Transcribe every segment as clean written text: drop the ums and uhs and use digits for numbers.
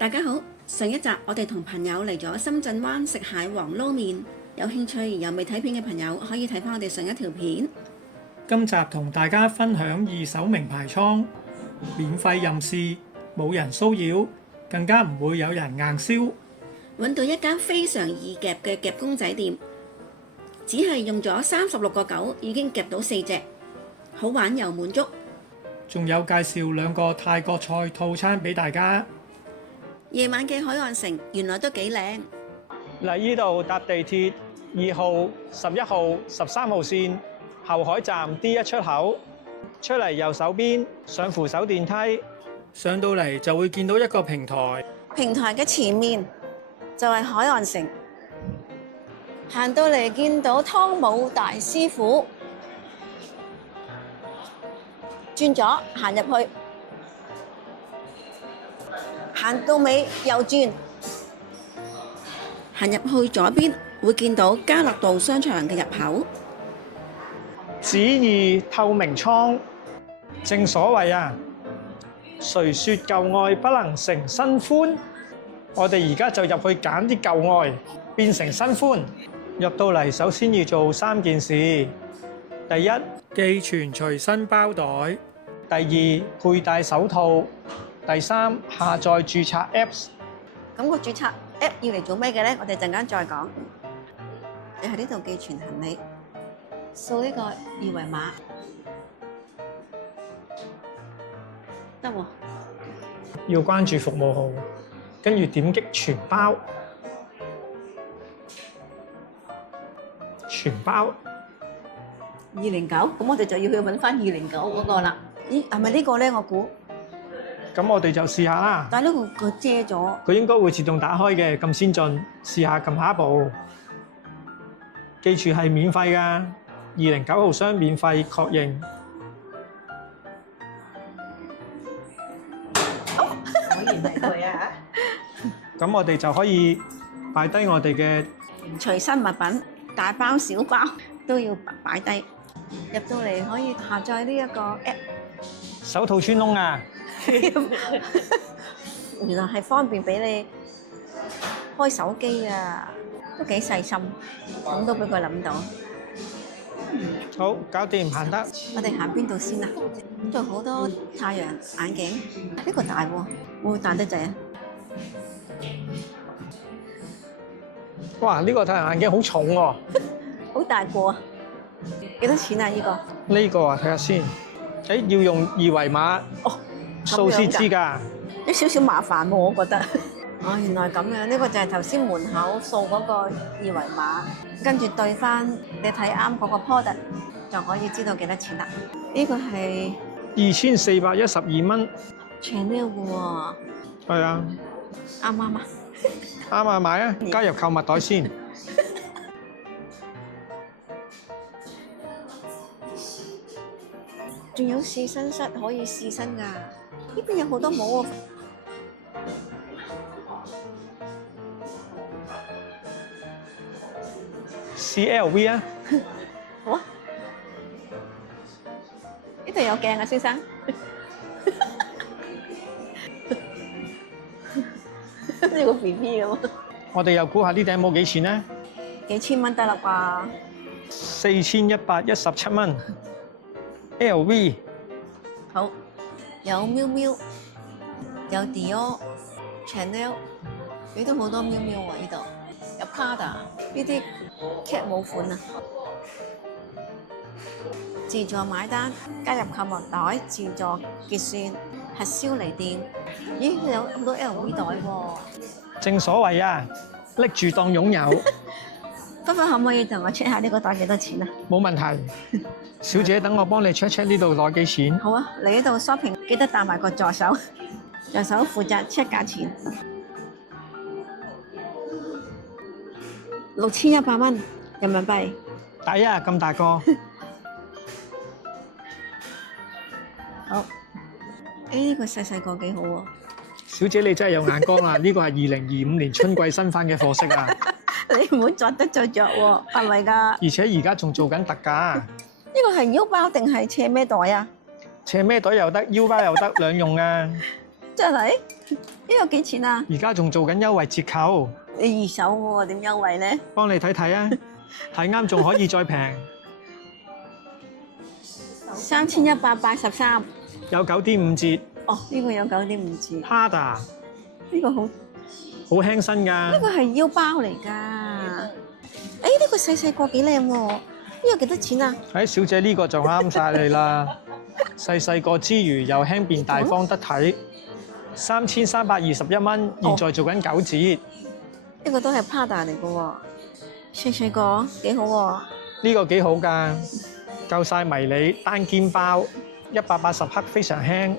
大家好，上一集我哋同朋友嚟咗深圳灣食蟹黃撈麵，有興趣而又未睇片嘅朋友可以睇返我哋上一條片。今集同大家分享二手名牌倉，免費任試，冇人騷擾，更加唔會有人硬銷。揾到一間非常易夾嘅夾公仔店，只係用咗36.9已經夾到4隻，好玩又滿足。仲有介紹2個泰國菜套餐俾大家。夜晚嘅海岸城原來都幾靚。嚟呢度搭地鐵2號、11號、13號線後海站 D1 出口，出嚟右手邊上扶手電梯，上到嚟就會見到一個平台。平台嘅前面就係海岸城，行到嚟見到湯姆大師傅，轉左行入去，行到尾右轉，行入去左邊會見到家樂道商場嘅入口。紙義透明倉，正所謂啊，誰說舊愛不能成新歡？我哋而家就入去揀啲舊愛變成新歡。入到嚟首先要做3件事：第一，寄存隨身包袋；第二，佩戴手套；第三，下載註冊 Apps。咁個註冊 App 要嚟做咩嘅呢？我哋陣間再講。你喺呢度寄存行李，掃呢個二維碼，得喎。要關注服務號，跟住點擊全包，全包209，咁我哋就要去揾翻209嗰個啦。咦，係咪呢個呢？我估，咁我哋就試下啦。但係呢個佢遮咗。佢應該會自動打開嘅，咁先進。試下撳下一步，記住係免費㗎。209號箱免費確認。果然係佢啊！咁我哋就可以擺低我哋嘅隨身物品，大包小包都要擺低。入到嚟可以下載呢一個 app。手套穿窿啊！原來係方便俾你開手機啊，都幾細心，咁都俾佢諗到。好，搞掂，行得。我哋行邊度先啊？仲有好多太陽眼鏡，呢個大喎，會唔會大得滯啊？哇！呢個太陽眼鏡好重喎。好大個啊！幾多錢啊？呢個？呢個啊，睇下先。誒，要用二維碼掃先知㗎。有少少麻煩喎，我覺得。哦，原來咁樣，呢個就係頭先門口掃嗰個二維碼，跟住對翻你睇啱嗰個 product 就可以知道幾多錢啦。呢個係2412蚊。Chanel 嘅喎。係啊。啱唔啱啊？啱啊，買啊！加入購物袋先。仲有試身室可以試身㗎，呢邊有好多帽喎。CLV 啊！好啊！呢度有鏡啊，先生。呢個 BB 咁。我哋又估下呢頂帽幾錢呢？幾千蚊得啦啩？4117蚊。LV。好，有喵喵，有 Dior、Chanel， 你都好多喵喵喎呢度。有 Prada， 呢啲 cat 帽款啊。自助買單，加入購物袋，自助結算，核銷嚟電。咦，有咁多 LV 袋喎！正所謂啊，拎住當擁有。芬芬可唔可以同我 check 下呢個袋幾多錢啊？冇問題，小姐，等我幫你 check 呢度袋幾錢。好啊，嚟呢度 shopping 記得帶埋個助手，助手負責 check 價錢。6100蚊人民幣。抵啊，咁大個。好，呢個細細個幾好喎。小姐你真係有眼光啊！呢個係2025年春季新翻嘅貨色啊！你唔好作得再着喎，係咪㗎？而且而家仲做緊特價。呢個係腰包定係斜孭袋啊？斜孭袋又得，腰包又得，兩用啊！真係？呢個幾錢啊？而家仲做緊優惠折扣，你二手喎，點優惠咧？幫你睇睇啊！睇啱仲可以再平， 3183。有9.5折。哦，呢個有9.5折。Prada 呢個好，好輕身呢㗎，個係腰包嚟㗎。誒，呢個細細個幾靚喎。呢個幾多錢啊？小姐呢個就啱晒你啦，細細個之餘又輕便大方得體，3321蚊，現在做緊9折。呢個都係 Prada 嚟㗎喎，細細個幾好喎。呢個幾好㗎，夠晒迷你單肩包，180克非常輕，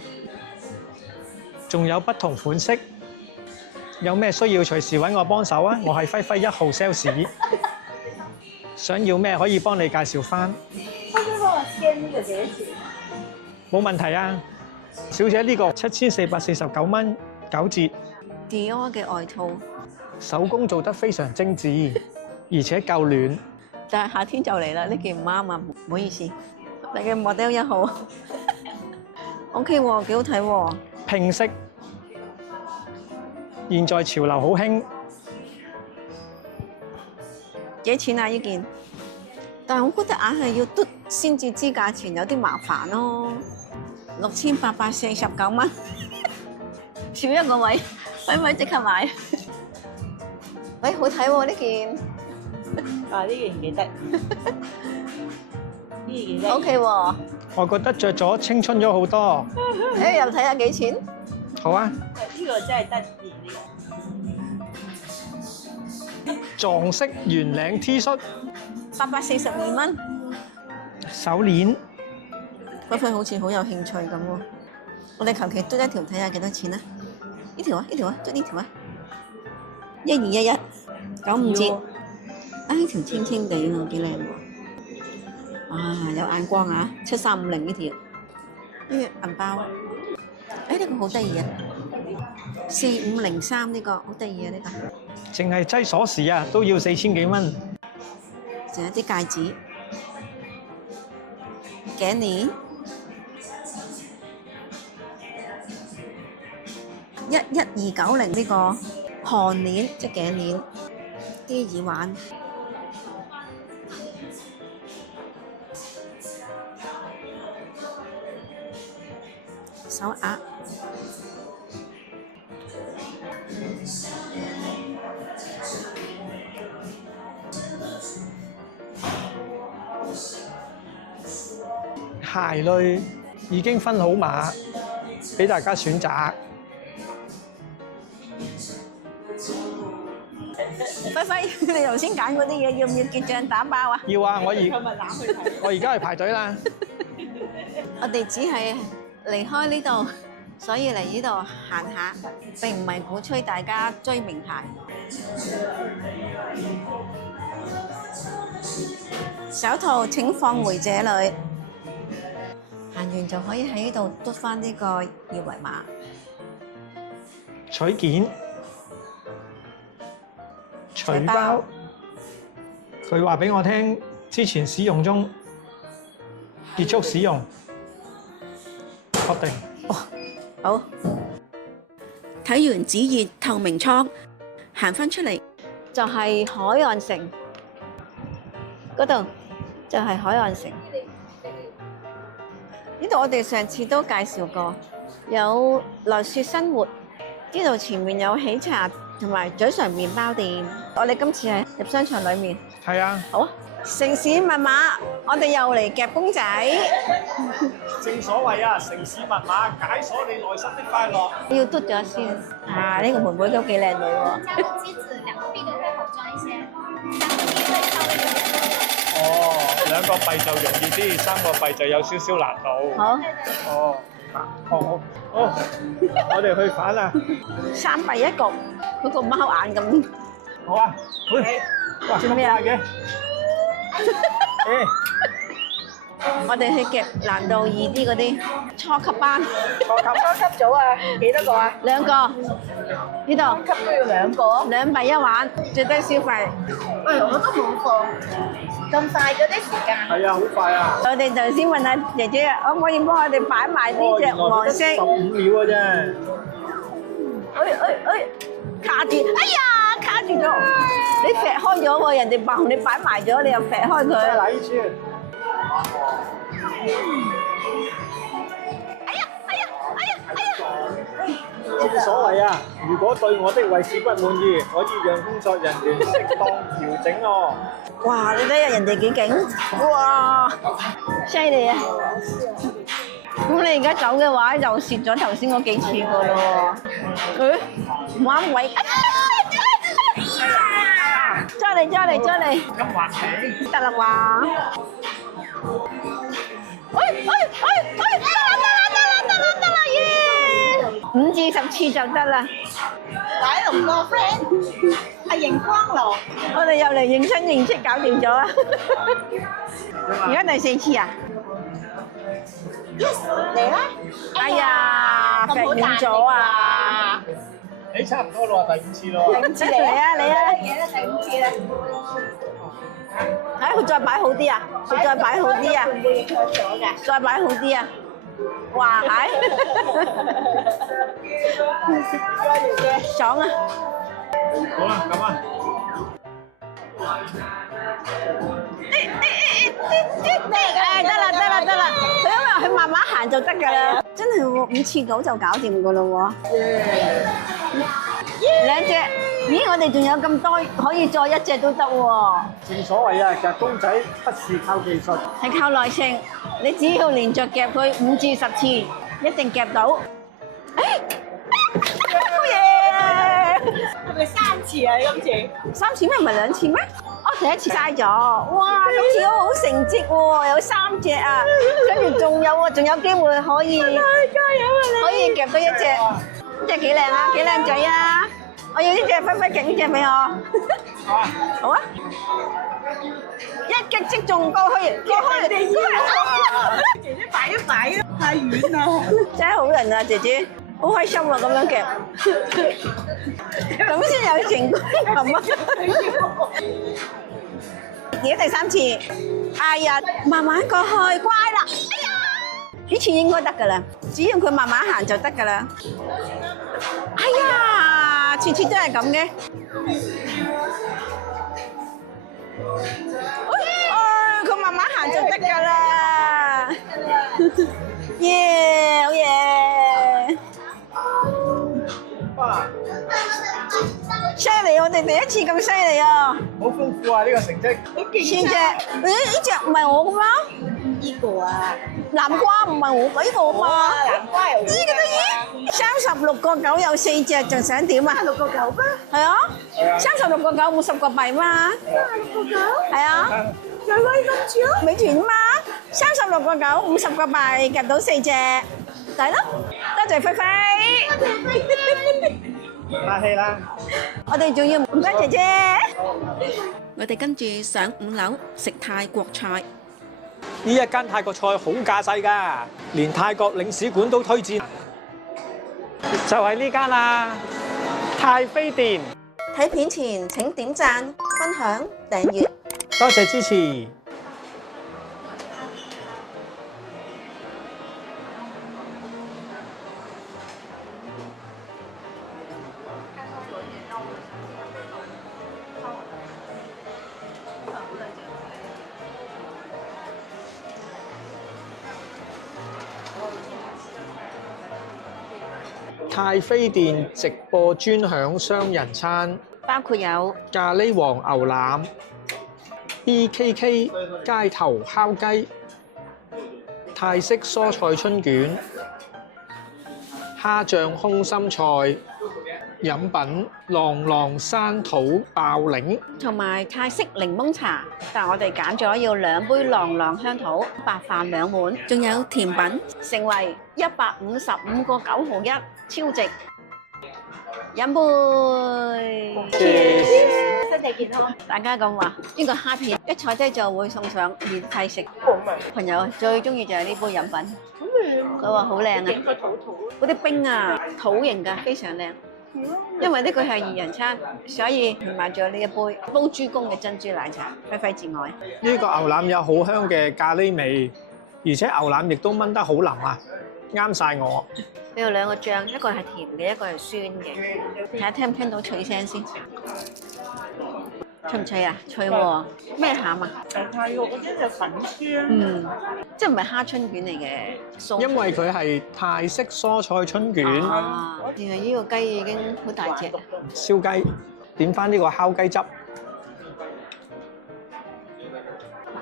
仲有不同款式。有咩需要隨時揾我幫手啊！我係輝輝1號 sales， 想要咩可以幫你介紹翻。可唔可以幫我 scan 呢個幾多錢？冇問題啊，小姐呢個7449蚊9折， Dior 嘅外套，手工做得非常精緻，而且夠暖。但係夏天就嚟啦，呢件唔啱啊，唔好意思。你嘅 model 1號，OK 喎，幾好睇喎。拼色，現在潮流好興，幾錢啊？呢件？但係我覺得硬係要嘟先至知價錢，有啲麻煩咯。6849蚊，少一個位，可唔可以即刻買？喂，好睇喎呢件啊，呢件幾得？呢件幾得，OK 喎。我覺得着咗青春咗好多。誒，又睇下幾錢？好啊，呢個真係得意呢撞色圓領 T 恤、 842蚊。手鏈，輝輝好似好有興趣咁喎。我哋求其嘟一條睇下幾多錢啊？呢條啊，呢條啊，嘟呢條啊。1211 95折。啊，呢條清清地喎，幾靚喎。啊，有眼光啊！7350呢條。呢個銀包。誒，呢個好得意啊！4503呢個好得意啊！呢個。淨係擠鎖匙啊，都要4000幾蚊。仲有啲戒指、頸鏈、11290呢個項鏈，即係頸鏈，啲耳環、手鐲。鞋類已經分好碼，俾大家選擇。輝輝，你頭先揀嗰啲嘢要唔要結帳打包啊？要啊，個？購物籃去睇。我而家去排隊啦。我哋只係離開呢度，所以嚟呢度行下，並唔係鼓吹大家追名牌。手套請放回這裡。行完就可以喺呢度篤翻呢個二維碼。取件、取包，佢話俾我聽，之前使用中，結束使用，確定。好，睇完紙熱透明倉，行翻出嚟就係海岸城嗰度，就係海岸城。呢度我哋上次都介紹過，有來雪生活，呢度前面有喜茶同埋嘴唇麵包店。我哋今次係入商場裡面。係啊，好啊！城市密碼，我哋又嚟夾公仔。正所謂啊，城市密碼解鎖你內心的快樂。你要嘟咗先。啊，呢個妹妹都幾靚女喎。加入機子2個幣都會好裝一些，3個幣會稍微有點難。哦，2個幣就容易啲，3個幣就有少少難度。好哦，明白。好，我哋去反啦。 ，3幣1局，嗰個貓眼咁。好啊，喂，哇，做咩啊咁快嘅？我哋去夾難度易啲嗰啲初級班，初級組啊，幾多個啊？ 2個。呢度級都要2個。 2幣1玩，最低消費。我都冇貨，咁快嗰啲時間。係啊，好快啊！我哋就先問下姐姐，可唔可以幫我哋擺埋呢隻黃色？ 15秒嘅啫。卡住，哎呀，卡住咗！你劈開咗喎，人哋幫你擺埋咗，你又劈開佢。嚟一次。正所謂啊，如果對我的位置不滿意，可以讓工作人員適當調整哦。哇！你睇下人哋幾勁，哇！犀利啊！咁你而家走嘅話，就蝕咗頭先嗰幾次噶咯喎。唔啱位，揸嚟！咁還起？得啦啩？得啦耶！5至10次就得啦。擺龍個 friend 係熒光龍，我哋又嚟認親認戚搞掂咗啊！而家第4次啊！嚟啦！哎呀，劈遠咗啊！你差唔多咯，第5次咯。第5次嚟啊！嚟啊！幾多第5次啦？佢再擺好啲啊！佢再擺好啲啊！會唔會影響咗㗎？再擺好啲啊！哇係，爽啊！好啦，咁啊。得啦！佢因為佢慢慢行就得㗎啦。真係喎，5次9就搞掂㗎咯喎。2隻，咦？我哋仲有咁多，可以再1隻都得喎。正所謂啊，夾公仔不是靠技術，係靠耐性。你只要連續夾佢5至10次，一定夾到。好嘢！係咪3次啊？今次3次咩？唔係2次咩？哦，第1次嘥咗。哇！今次都好成績喎，有3隻啊，跟住仲有喎，仲有機會可以，加油啊你！可以夾到1隻，呢隻幾靚啊，幾靚仔啊！我要呢隻，輝輝夾呢隻俾我。好啊！一擊即中，過去！姐姐擺一擺啊，太遠啦！真係好人啊，姐姐，好開心啊，咁樣夾，咁先有成功感啊！而家第3次，哎呀，慢慢過去，乖啦！哎呀，呢次應該得㗎啦，只要佢慢慢行就得㗎啦。哎呀，次次都係咁嘅。佢慢慢行就得㗎啦。耶，好嘢！哇，犀利！我哋第1次咁犀利啊！好豐富啊！呢個成績。千隻，呢隻唔係我嘅咩？呢個啊，南瓜唔係我呢個嘛？南瓜係呢個得意，36個9有4隻，仲想點啊？36個9咩？係啊，36個9 50個幣嘛。36個9？係啊。最威咁住美團嘛，36個9 50個幣夾到4隻，抵咯！多謝菲菲。客氣啦。我哋仲要唔該姐姐。我哋跟住上5樓食泰國菜。呢一間泰國菜好架勢㗎，連泰國領事館都推薦。就係呢間啦，泰飛店。睇片前請點讚、分享、訂閱。多謝支持。泰飛店直播專享雙人餐，包括有咖喱黃牛腩、BKK 街頭烤雞、泰式蔬菜春卷、蝦醬空心菜、飲品浪浪山土爆檸，同埋泰式檸檬茶，但我哋揀咗要2杯浪浪香土，白飯2碗，仲有甜品，成為155個9毫1，超值！飲杯，身體健康。大家咁話，呢個蝦片一坐低就會送上免費食。朋友最中意就係呢杯飲品，佢話好靚啊！嗰啲冰啊，土型㗎，非常靚。因為呢個係2人餐，所以買咗呢一杯煲豬公嘅珍珠奶茶，輝輝至愛。呢個牛腩有好香嘅咖喱味，而且牛腩亦都炆得好腍啊，啱晒我。有兩個醬，一個係甜嘅，一個係酸嘅。睇下聽唔聽到脆聲先？脆唔脆啊？脆喎。咩餡啊？泰國嗰啲就粉絲啦。即係唔係蝦春卷嚟嘅？酥因為佢係泰式蔬菜春卷，啊，原來呢個雞已經好大隻。燒雞，點翻呢個烤雞汁。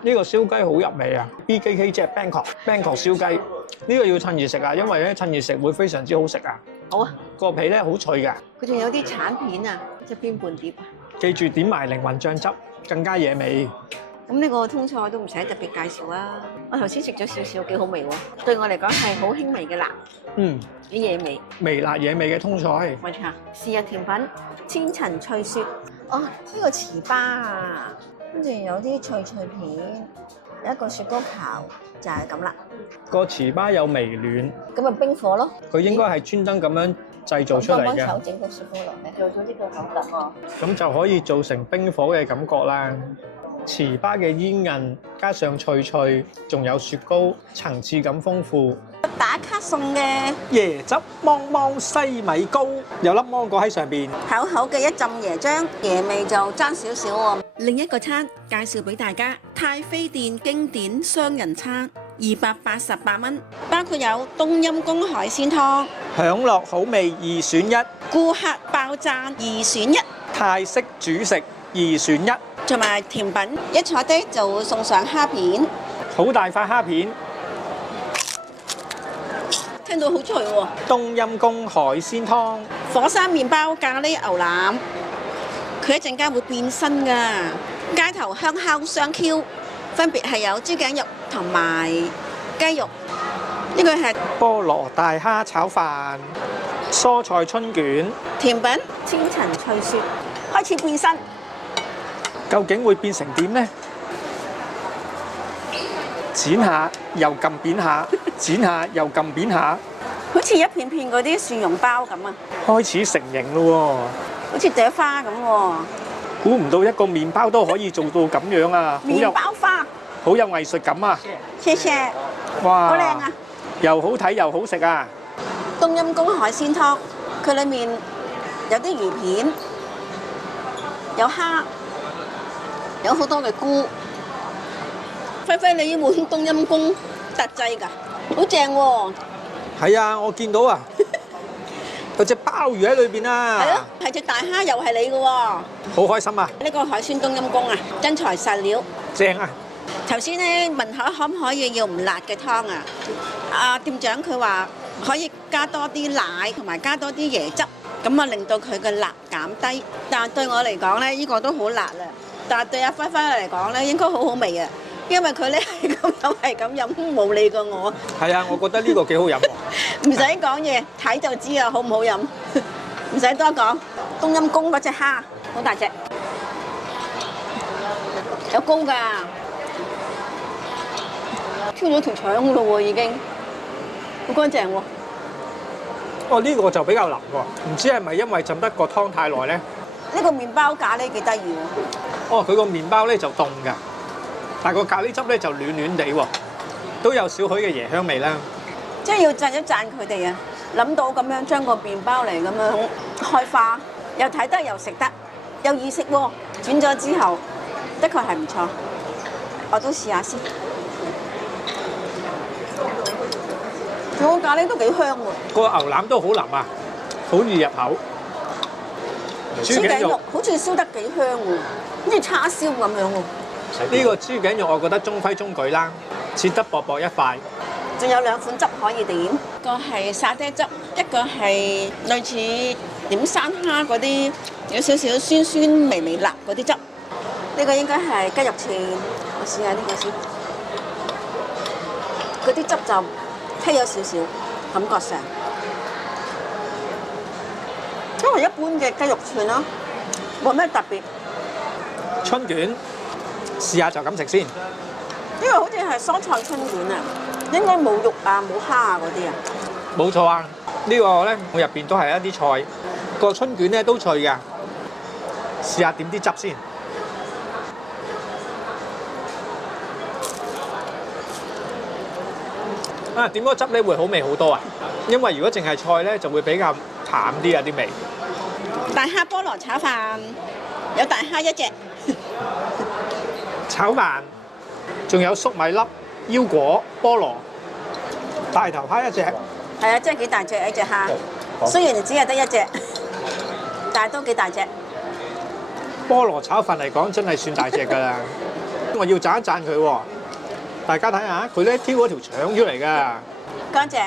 呢個燒雞好入味啊 ！BKK 即係 Bangkok 燒雞，呢個要趁熱食啊，因為咧趁熱食會非常之好食啊！好啊，個皮咧好脆㗎，佢仲有啲橙片啊，即係邊半碟啊。記住點埋靈魂醬汁，更加惹味。咁呢個通菜都唔使特別介紹啦。我頭先食咗少少，幾好味喎。對我嚟講係好輕微嘅辣，幾惹味。微辣惹味嘅通菜。冇錯，是日甜品千層脆雪。哦，呢個糍粑啊，跟住有啲脆片，有一個雪糕球，就係咁啦。個糍粑有微暖，咁咪冰火咯。佢應該係專登咁樣製造出嚟嘅，幫手整個雪糕落嚟，做咗呢個口感喎。咁就可以造成冰火嘅感覺啦。糍粑嘅煙韌加上脆，仲有雪糕，層次感豐富。打卡送嘅椰汁芒西米糕，有粒芒果喺上邊。厚厚嘅一浸椰漿，椰味就爭少少喎。另一個餐介紹俾大家，太妃店經典雙人餐，288蚊，包括有冬陰功海鮮湯、享樂好味二選一，顧客爆讚二選一，泰式主食二選一，同埋甜品，一坐低就會送上蝦片，好大塊蝦片。聽到好脆喎。冬陰功海鮮湯，火山麵包咖喱牛腩，佢一陣間會變身㗎。街頭香烤雙 Q，分別係有豬頸肉同埋雞肉。呢個係菠蘿大蝦炒飯，蔬菜春卷，甜品，千層脆雪，開始變身。究竟會變成點呢？剪下又撳扁下，剪下又撳扁下，好似一片片嗰啲蒜蓉包咁啊！開始成型咯好似朵花咁喎。喎！估唔到一個麵包都可以做到咁樣啊！麵包花，好有藝術感啊！謝謝，哇！好靚啊！又好睇又好食啊！冬陰功海鮮湯，佢裡面有啲魚片，有蝦，有好多嘅菇。輝輝，你呢碗冬陰功特製㗎，好正喎！係啊，我見到啊，有隻鮑魚喺裏邊啊！係咯，係隻大蝦又係你嘅喎。好開心啊！呢個海鮮冬陰功啊，真材實料。正啊！頭先咧問下可唔可以要唔辣嘅湯啊？啊店長佢話可以加多啲奶同埋加多啲椰汁，咁啊令到佢嘅辣減低。但係對我嚟講咧，呢個都好辣啦。但係對阿輝輝嚟講咧，應該好好味啊！因為佢咧係咁飲，冇理過我。係啊，我覺得呢個幾好飲喎。唔使講嘢，睇就知啊，好唔好飲？唔使多講。冬陰功嗰隻蝦好大隻，有膏㗎，挑咗條腸㗎咯喎，已經好乾淨喎。哦，呢個就比較腍喎，唔知係咪因為浸得個湯太耐咧？呢個麵包咖喱幾得意喎。哦，佢個麵包咧就凍㗎，但係個咖喱汁咧就暖暖地喎，都有少許嘅椰香味啦。即係要讚一讚佢哋啊！諗到咁樣將個麵包嚟咁樣開花，又睇得又食得，有意識喎。轉咗之後，的確係唔錯，我都試下先。個咖喱都幾香喎。個牛腩都好腍啊，好易入口。豬頸肉好似燒得幾香喎，好似叉燒咁樣喎。呢個豬頸肉我覺得中規中矩啦，切得薄薄一塊。仲有兩款汁可以點，一個係沙爹汁，一個係類似點生蝦嗰啲，有少少酸酸微微辣嗰啲汁。呢個應該係雞肉串，我試下呢個先。嗰啲汁就稀咗少少，感覺上。因為一般嘅雞肉串啦，冇咩特別。春卷，試下就咁食先。呢個好似係蔬菜春卷啊，應該冇肉啊、冇蝦啊嗰啲啊。冇錯啊，呢個咧我入邊都係一啲菜，個春卷咧都脆㗎。試下點啲汁先。啊，點嗰汁咧會好味好多啊！因為如果淨係菜咧，就會比較淡啲啊啲味。大蝦菠蘿炒飯，有大蝦一隻，炒飯，仲有粟米粒、腰果、菠蘿、大頭蝦一隻。係啊，真係幾大隻一隻蝦。雖然只係得一隻，但係都幾大隻。菠蘿炒飯嚟講，真係算大隻㗎啦。我要讚一讚佢喎，大家睇下，佢咧挑咗條腸出嚟㗎，乾淨。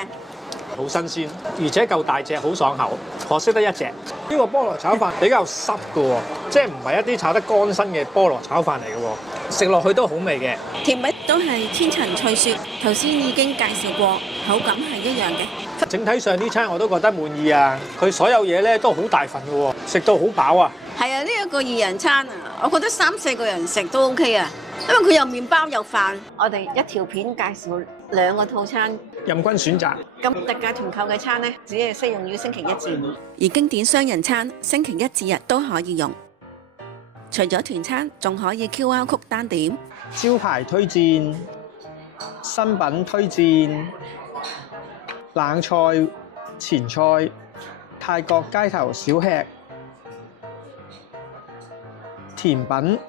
好新鮮，而且夠大隻，好爽口。可惜得一隻。呢個菠蘿炒飯比較濕㗎喎，即係唔係一啲炒得乾身嘅菠蘿炒飯嚟嘅喎，食落去都好味嘅。甜品都係千層脆雪，頭先已經介紹過，口感係一樣嘅。整體上呢餐我都覺得滿意啊！佢所有嘢咧都好大份嘅喎，食到好飽啊！係啊，呢一個2人餐啊，我覺得3、4個人食都 OK 啊，因為佢有麵包有飯。我哋一條片介紹2個套餐，任君選擇。咁特價團購嘅餐呢，只係適用於星期一至五。而經典雙人餐星期一至日都可以用。除咗團餐，仲可以 QR Code 單點。招牌推薦、新品推薦、冷菜、前菜、泰國街頭小吃、甜品、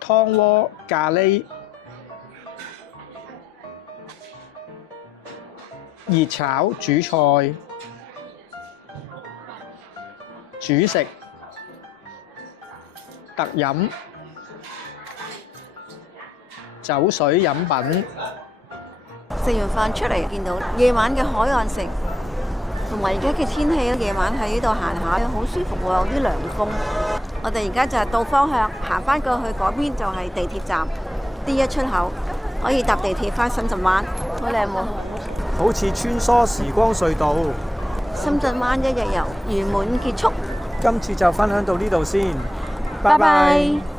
湯鍋咖喱、熱炒主菜、主食、特飲、酒水飲品。食完飯出嚟見到夜晚嘅海岸城，同埋而家嘅天氣咧，夜晚喺呢度行下好舒服喎，有啲涼風。我哋而家就係倒方向行翻過去嗰邊，就係地鐵站 D1 出口，可以搭地鐵翻深圳灣，好靚喎！好似穿梭時光隧道。深圳灣一日遊圓滿結束，今次就分享到呢度先，拜拜。